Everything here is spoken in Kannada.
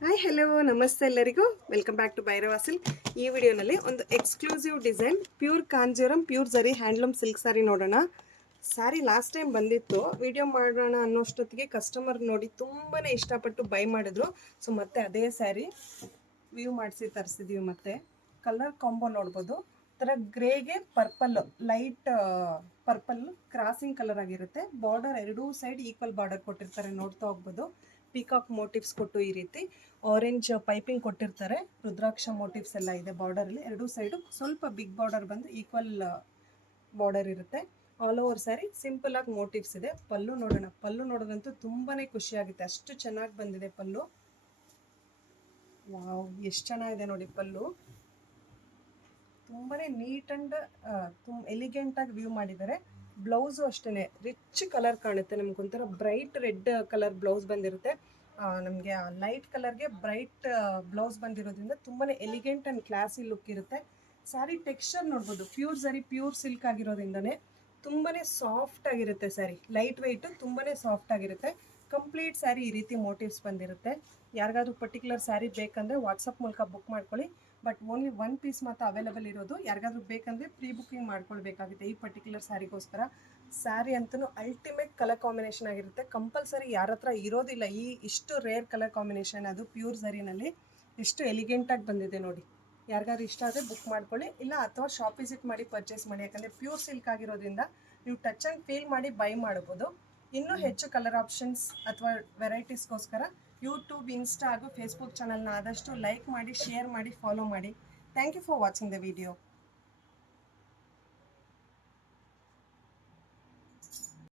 ಹಾಯ್ ಹಲೋ ನಮಸ್ತೆ ಎಲ್ಲರಿಗೂ welcome back to Bhairava silk. ಈ ವಿಡಿಯೋನಲ್ಲಿ ಒಂದು exclusive design pure Kanjeevaram pure zari handloom silk sari ನೋಡೋಣ. ಸ್ಯಾರಿ ಲಾಸ್ಟ್ ಟೈಮ್ ಬಂದಿತ್ತು, ವಿಡಿಯೋ ಮಾಡೋಣ ಅನ್ನೋಷ್ಟೊತ್ತಿಗೆ ಕಸ್ಟಮರ್ ನೋಡಿ ತುಂಬಾ ಇಷ್ಟಪಟ್ಟು ಬೈ ಮಾಡಿದ್ರು. ಸೊ ಮತ್ತೆ ಅದೇ ಸ್ಯಾರಿ ವ್ಯೂ ಮಾಡಿಸಿ ತರಿಸಿದ್ವಿ. ಮತ್ತೆ ಕಲರ್ ಕಾಂಬೋ ನೋಡ್ಬೋದು. ಥರ ಗ್ರೇಗೆ purple, light purple crossing colour ಆಗಿರುತ್ತೆ. ಬಾರ್ಡರ್ ಎರಡೂ ಸೈಡ್ ಈಕ್ವಲ್ ಬಾರ್ಡರ್ ಕೊಟ್ಟಿರ್ತಾರೆ, ನೋಡ್ತಾ ಹೋಗ್ಬೋದು. ಪೀಕಾಕ್ ಮೋಟಿವ್ಸ್ ಕೊಟ್ಟು ಈ ರೀತಿ ಆರೆಂಜ್ ಪೈಪಿಂಗ್ ಕೊಟ್ಟಿರ್ತಾರೆ. ರುದ್ರಾಕ್ಷ ಮೋಟಿವ್ಸ್ ಎಲ್ಲ ಇದೆ ಬಾರ್ಡರಲ್ಲಿ. ಎರಡೂ ಸೈಡು ಸ್ವಲ್ಪ ಬಿಗ್ ಬಾರ್ಡರ್ ಬಂದು ಈಕ್ವಲ್ ಬಾರ್ಡರ್ ಇರುತ್ತೆ. ಆಲ್ ಓವರ್ ಸ್ಯಾರಿ ಸಿಂಪಲ್ ಆಗಿ ಮೋಟಿವ್ಸ್ ಇದೆ. ಪಲ್ಲು ನೋಡೋಣ. ಪಲ್ಲು ನೋಡೋದಂತೂ ತುಂಬಾನೇ ಖುಷಿ ಆಗುತ್ತೆ, ಅಷ್ಟು ಚೆನ್ನಾಗಿ ಬಂದಿದೆ ಪಲ್ಲು. ವಾವ್, ಎಷ್ಟು ಚೆನ್ನಾಗಿದೆ ನೋಡಿ ಪಲ್ಲು. ತುಂಬಾ ನೀಟ್ ಆ್ಯಂಡ್ ಎಲಿಗೆಂಟಾಗಿ ವ್ಯೂ ಮಾಡಿದ್ದಾರೆ. ಬ್ಲೌಸು ಅಷ್ಟೇ ರಿಚ್ ಕಲರ್ ಕಾಣುತ್ತೆ. ನಮ್ಗೊಂಥರ ಬ್ರೈಟ್ ರೆಡ್ ಕಲರ್ ಬ್ಲೌಸ್ ಬಂದಿರುತ್ತೆ. ನಮಗೆ ಆ ಲೈಟ್ ಕಲರ್ಗೆ ಬ್ರೈಟ್ ಬ್ಲೌಸ್ ಬಂದಿರೋದ್ರಿಂದ ತುಂಬಾ ಎಲಿಗೆಂಟ್ ಆ್ಯಂಡ್ ಕ್ಲಾಸಿ ಲುಕ್ ಇರುತ್ತೆ. ಸ್ಯಾರಿ ಟೆಕ್ಸ್ಚರ್ ನೋಡ್ಬೋದು, ಪ್ಯೂರ್ ಸ್ಯಾರಿ ಪ್ಯೂರ್ ಸಿಲ್ಕ್ ಆಗಿರೋದ್ರಿಂದನೇ ತುಂಬಾ ಸಾಫ್ಟ್ ಆಗಿರುತ್ತೆ ಸ್ಯಾರಿ. ಲೈಟ್ ವೆಯ್ಟು ತುಂಬಾ ಸಾಫ್ಟ್ ಆಗಿರುತ್ತೆ. ಕಂಪ್ಲೀಟ್ ಸ್ಯಾರಿ ಈ ರೀತಿ ಮೋಟಿವ್ಸ್ ಬಂದಿರುತ್ತೆ. ಯಾರಿಗಾದ್ರೂ ಪರ್ಟಿಕ್ಯುಲರ್ ಸ್ಯಾರಿ ಬೇಕಂದರೆ ವಾಟ್ಸಪ್ ಮೂಲಕ ಬುಕ್ ಮಾಡ್ಕೊಳ್ಳಿ. ಬಟ್ ಓನ್ಲಿ ಒನ್ ಪೀಸ್ ಮಾತ್ರ ಅವೈಲೇಬಲ್ ಇರೋದು. ಯಾರಿಗಾದ್ರೂ ಬೇಕಂದರೆ ಪ್ರೀ ಬುಕ್ಕಿಂಗ್ ಮಾಡ್ಕೊಳ್ಬೇಕಾಗುತ್ತೆ ಈ ಪರ್ಟಿಕ್ಯುಲರ್ ಸ್ಯಾರಿಗೋಸ್ಕರ. ಸ್ಯಾರಿ ಅಂತೂ ಅಲ್ಟಿಮೇಟ್ ಕಲರ್ ಕಾಂಬಿನೇಷನ್ ಆಗಿರುತ್ತೆ. ಕಂಪಲ್ಸರಿ ಯಾರ ಹತ್ರ ಇರೋದಿಲ್ಲ ಇಷ್ಟು ರೇರ್ ಕಲರ್ ಕಾಂಬಿನೇಷನ್, ಅದು ಪ್ಯೂರ್ ಝರಿನಲ್ಲಿ. ಎಷ್ಟು ಎಲಿಗೆಂಟಾಗಿ ಬಂದಿದೆ ನೋಡಿ. ಯಾರಿಗಾದ್ರೂ ಇಷ್ಟ ಆದರೆ ಬುಕ್ ಮಾಡ್ಕೊಳ್ಳಿ, ಇಲ್ಲ ಅಥವಾ ಶಾಪ್ ವಿಸಿಟ್ ಮಾಡಿ ಪರ್ಚೇಸ್ ಮಾಡಿ. ಯಾಕಂದರೆ ಪ್ಯೂರ್ ಸಿಲ್ಕ್ ಆಗಿರೋದ್ರಿಂದ ನೀವು ಟಚ್ ಆ್ಯಂಡ್ ಫೀಲ್ ಮಾಡಿ ಬೈ ಮಾಡ್ಬೋದು. ಇನ್ನೂ ಹೆಚ್ಚು ಕಲರ್ ಆಪ್ಷನ್ಸ್ ಅಥವಾ ವೆರೈಟೀಸ್ಗೋಸ್ಕರ ಯೂಟ್ಯೂಬ್, ಇನ್ಸ್ಟಾ ಹಾಗೂ ಫೇಸ್ಬುಕ್ ಚಾನಲ್ನ ಆದಷ್ಟು ಲೈಕ್ ಮಾಡಿ, ಶೇರ್ ಮಾಡಿ, ಫಾಲೋ ಮಾಡಿ. Thank you for watching the video.